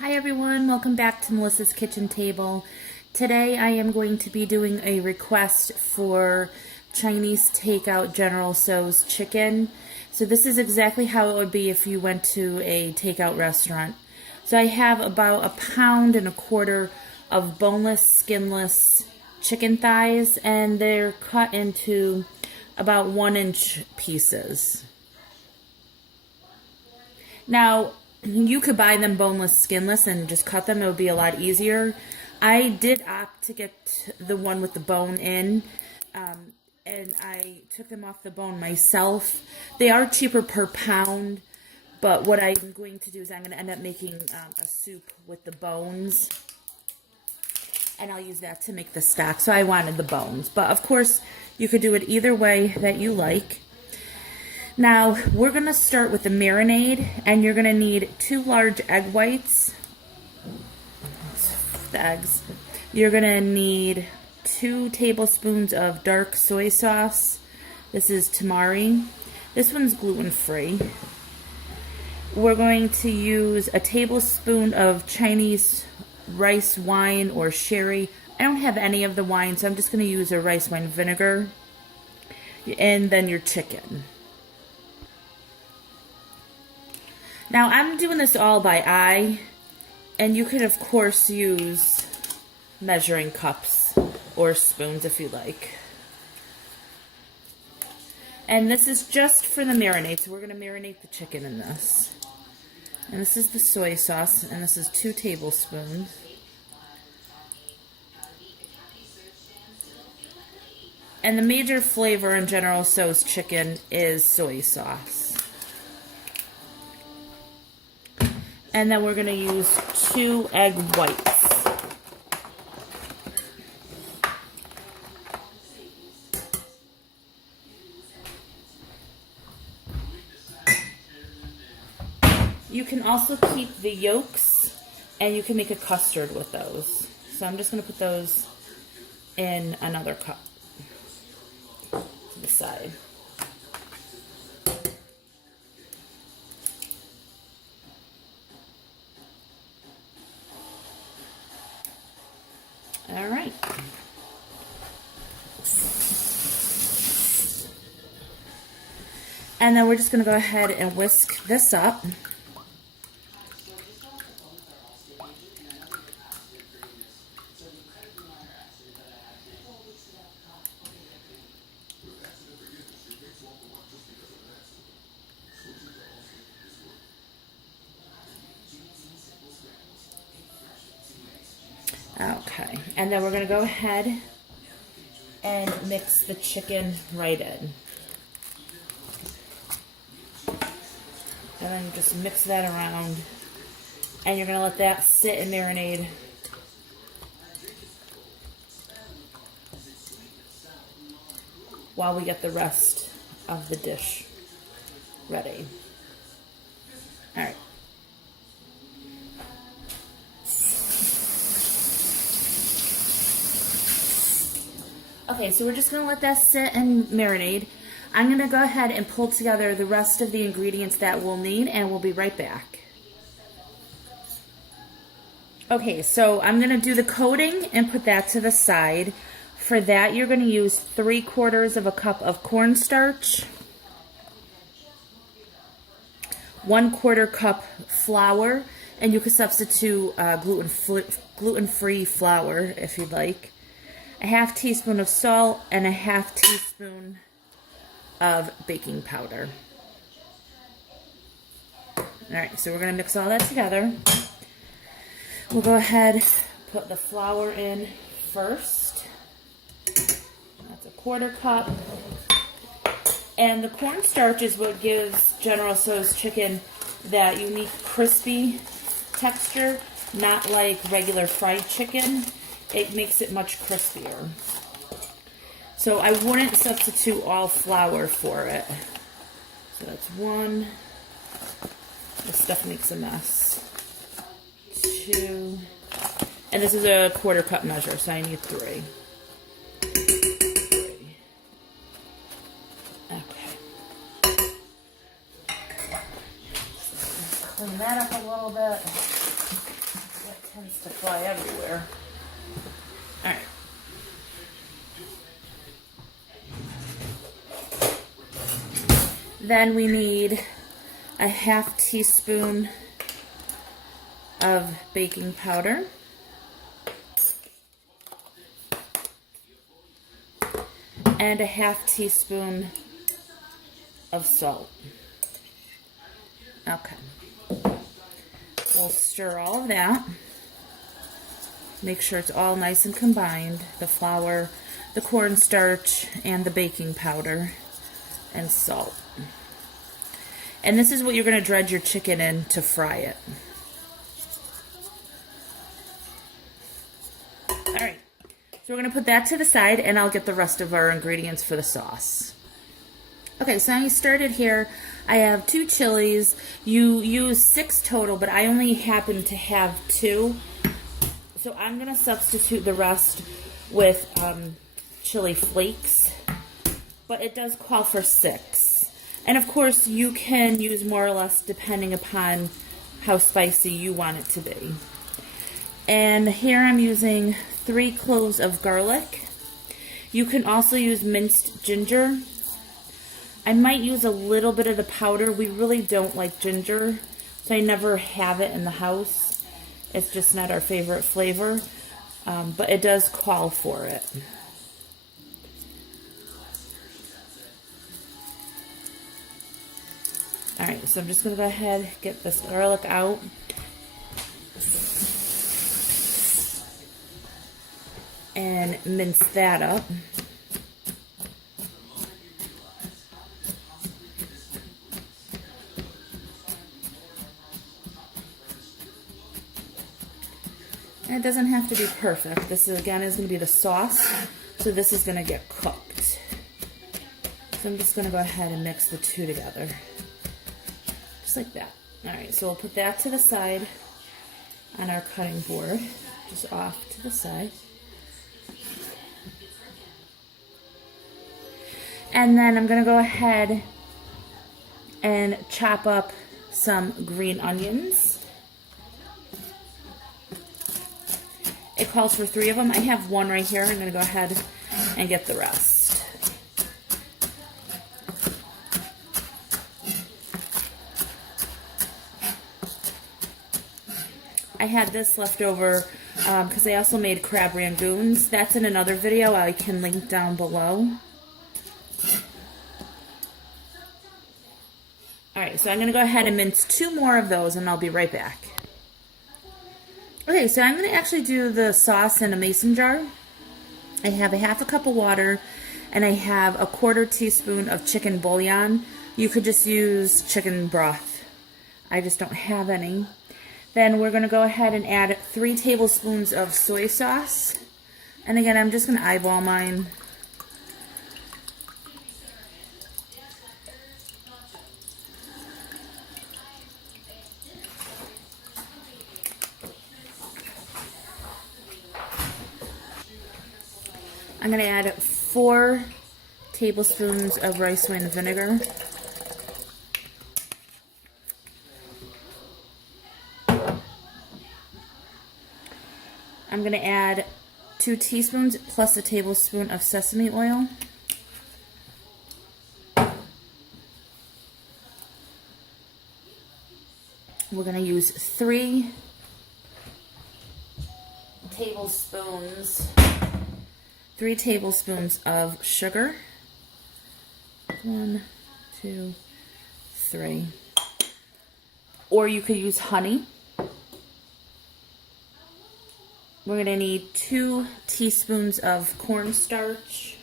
Hi everyone, welcome back to Melissa's Kitchen Table. Today I am going to be doing a request for Chinese takeout General Tso's chicken. So this is exactly how it would be if you went to a takeout restaurant. So I have about 1.25 pounds of boneless, skinless chicken thighs, and they're cut into about 1-inch pieces. Now, you could buy them boneless, skinless, and just cut them. It would be a lot easier. I did opt to get the one with the bone in, and I took them off the bone myself. They are cheaper per pound, but what I'm going to do is I'm going to end up making a soup with the bones, and I'll use that to make the stock. So I wanted the bones, but of course, you could do it either way that you like. Now, we're going to start with the marinade, and you're going to need 2 large egg whites, the eggs. You're going to need 2 tablespoons of dark soy sauce. This is tamari. This one's gluten-free. We're going to use a tablespoon of Chinese rice wine or sherry. I don't have any of the wine, so I'm just going to use a rice wine vinegar. And then your chicken. Now, I'm doing this all by eye, and you could, of course, use measuring cups or spoons if you like. And this is just for the marinade, so we're going to marinate the chicken in this. And this is the soy sauce, and this is 2 tablespoons. And the major flavor in General Tso's chicken is soy sauce. And then we're going to use 2 egg whites. You can also keep the yolks, and you can make a custard with those. So I'm just going to put those in another cup to the side. All right. And then we're just going to go ahead and whisk this up. Okay, and then we're going to go ahead and mix the chicken right in. And then just mix that around. And you're going to let that sit and marinate while we get the rest of the dish ready. All right. Okay, so we're just going to let that sit and marinate. I'm going to go ahead and pull together the rest of the ingredients that we'll need, and we'll be right back. Okay, so I'm going to do the coating and put that to the side. For that, you're going to use 3/4 cup of cornstarch, 1/4 cup flour, and you can substitute gluten-free flour if you'd like. A 1/2 teaspoon of salt, and a 1/2 teaspoon of baking powder. Alright, so we're going to mix all that together. We'll go ahead, put the flour in first. That's 1/4 cup. And the cornstarch is what gives General Tso's chicken that unique crispy texture, not like regular fried chicken. It makes it much crispier. So I wouldn't substitute all flour for it. So that's 1. This stuff makes a mess. 2. And this is a 1/4 cup measure, so I need 3. Okay. Clean that up a little bit. tends to fly everywhere. All right. Then we need a half teaspoon of baking powder. And a half teaspoon of salt. Okay. We'll stir all of that. Make sure it's all nice and combined. The flour, the cornstarch, and the baking powder, and salt. And this is what you're going to dredge your chicken in to fry it. Alright, so we're going to put that to the side, and I'll get the rest of our ingredients for the sauce. Okay, so I started here. I have 2 chilies. You use 6 total, but I only happen to have 2. So I'm going to substitute the rest with chili flakes, but it does call for 6. And of course, you can use more or less depending upon how spicy you want it to be. And here I'm using 3 cloves of garlic. You can also use minced ginger. I might use a little bit of the powder. We really don't like ginger, so I never have it in the house. It's just not our favorite flavor, but it does call for it. Alright, so I'm just going to go ahead and get this garlic out. And mince that up. And it doesn't have to be perfect. This is, again, is going to be the sauce, so this is going to get cooked. So I'm just going to go ahead and mix the two together. Just like that. Alright, so we'll put that to the side on our cutting board. Just off to the side. And then I'm going to go ahead and chop up some green onions. It calls for 3 of them. I have 1 right here. I'm going to go ahead and get the rest. I had this left over because I also made crab rangoons. That's in another video I can link down below. Alright, so I'm going to go ahead and mince 2 more of those and I'll be right back. Okay, so I'm going to actually do the sauce in a mason jar. I have a half a cup of water and I have a 1/4 teaspoon of chicken bouillon. You could just use chicken broth. I just don't have any. Then we're going to go ahead and add 3 tablespoons of soy sauce. And again, I'm just going to eyeball mine. I'm going to add 4 tablespoons of rice wine vinegar. I'm going to add 2 teaspoons plus a tablespoon of sesame oil. We're going to use 3 tablespoons of sugar. 1, 2, 3. Or you could use honey. We're going to need 2 teaspoons of cornstarch.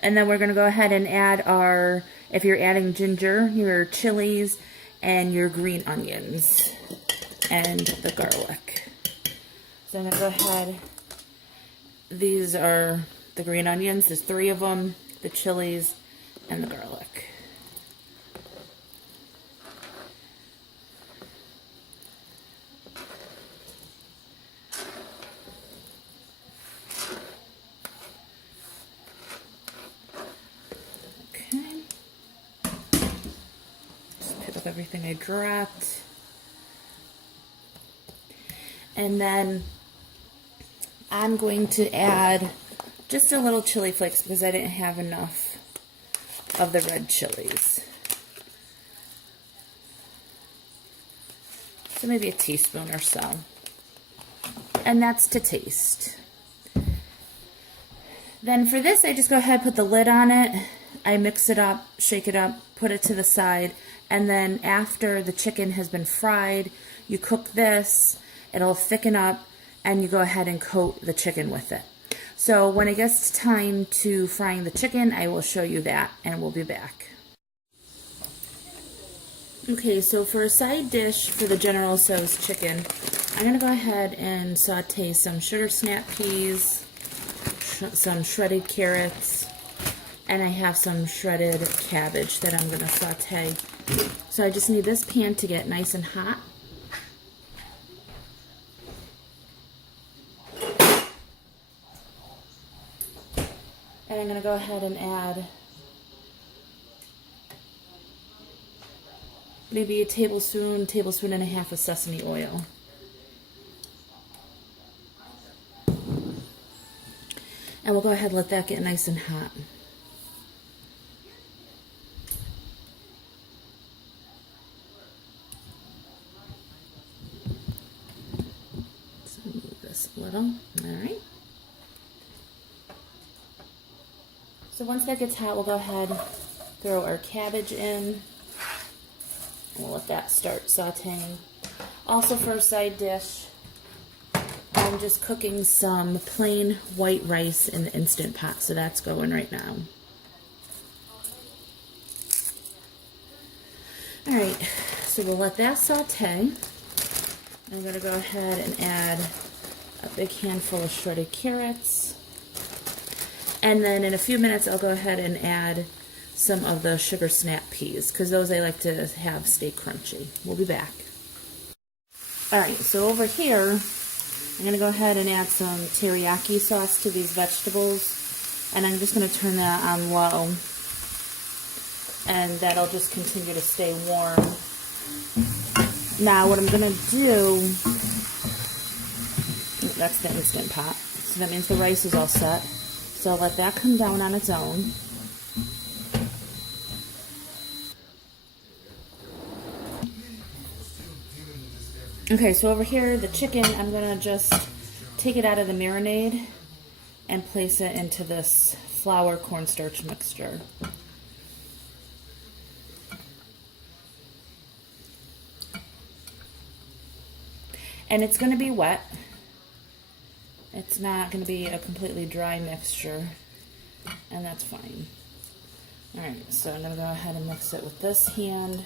And then we're going to go ahead and add our, if you're adding ginger, your chilies, and your green onions, and the garlic. So I'm going to go ahead. These are the green onions. There's 3 of them, the chilies, and the garlic. Okay. Just pick up everything I dropped. And then I'm going to add just a little chili flakes because I didn't have enough of the red chilies. So maybe a teaspoon or so. And that's to taste. Then for this, I just go ahead and put the lid on it. I mix it up, shake it up, put it to the side. And then after the chicken has been fried, you cook this. It'll thicken up, and you go ahead and coat the chicken with it. So when it gets time to frying the chicken, I will show you that, and we'll be back. Okay, so for a side dish for the General Tso's chicken, I'm going to go ahead and saute some sugar snap peas, some shredded carrots, and I have some shredded cabbage that I'm going to saute. So I just need this pan to get nice and hot. And I'm going to go ahead and add maybe a tablespoon and a half of sesame oil. And we'll go ahead and let that get nice and hot. So move this a little. All right. So once that gets hot, we'll go ahead and throw our cabbage in. And we'll let that start sauteing. Also for a side dish, I'm just cooking some plain white rice in the Instant Pot, so that's going right now. Alright, so we'll let that saute. I'm going to go ahead and add a big handful of shredded carrots. And then in a few minutes, I'll go ahead and add some of the sugar snap peas, because those I like to have stay crunchy. We'll be back. Alright, so over here, I'm going to go ahead and add some teriyaki sauce to these vegetables. And I'm just going to turn that on low. And that'll just continue to stay warm. Now what I'm going to do, that's the Instant Pot. So that means the rice is all set. So I'll let that come down on its own. Okay, so over here, the chicken, I'm going to just take it out of the marinade and place it into this flour cornstarch mixture. And it's going to be wet. It's not going to be a completely dry mixture, and that's fine. Alright, so I'm going to go ahead and mix it with this hand.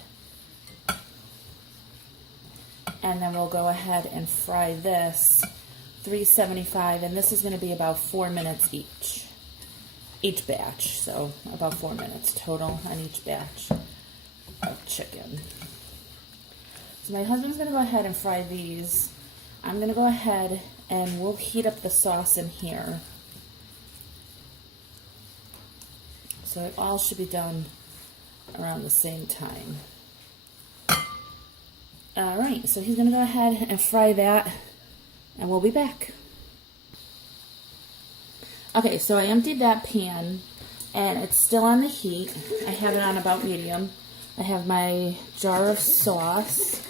And then we'll go ahead and fry this 375, and this is going to be about 4 minutes each batch. So about 4 minutes total on each batch of chicken. So my husband's going to go ahead and fry these. I'm going to go ahead and we'll heat up the sauce in here. So it all should be done around the same time. Alright, so he's going to go ahead and fry that, and we'll be back. Okay, so I emptied that pan, and it's still on the heat. I have it on about medium. I have my jar of sauce,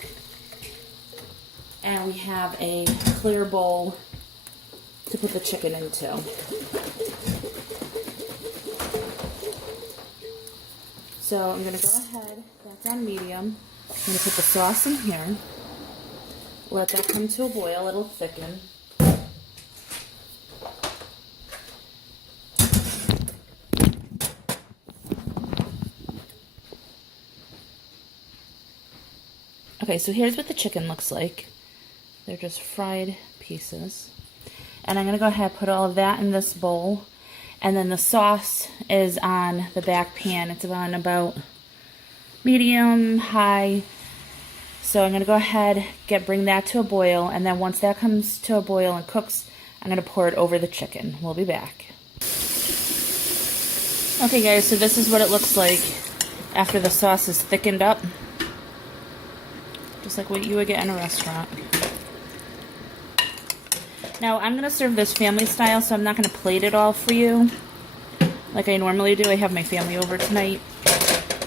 and we have a clear bowl to put the chicken into. So I'm going to go ahead, that's on medium. I'm going to put the sauce in here, let that come to a boil, it'll thicken. Okay, so here's what the chicken looks like. They're just fried pieces. And I'm going to go ahead and put all of that in this bowl. And then the sauce is on the back pan. It's on about medium, high. So I'm going to go ahead, bring that to a boil. And then once that comes to a boil and cooks, I'm going to pour it over the chicken. We'll be back. Okay guys, so this is what it looks like after the sauce is thickened up. Just like what you would get in a restaurant. Now, I'm going to serve this family style, so I'm not going to plate it all for you like I normally do. I have my family over tonight.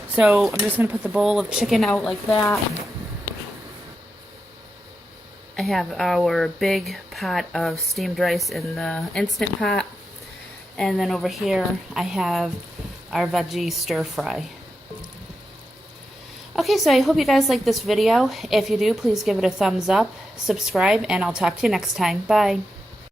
So I'm just going to put the bowl of chicken out like that. I have our big pot of steamed rice in the Instant Pot. And then over here, I have our veggie stir fry. Okay, so I hope you guys like this video. If you do, please give it a thumbs up, subscribe, and I'll talk to you next time. Bye.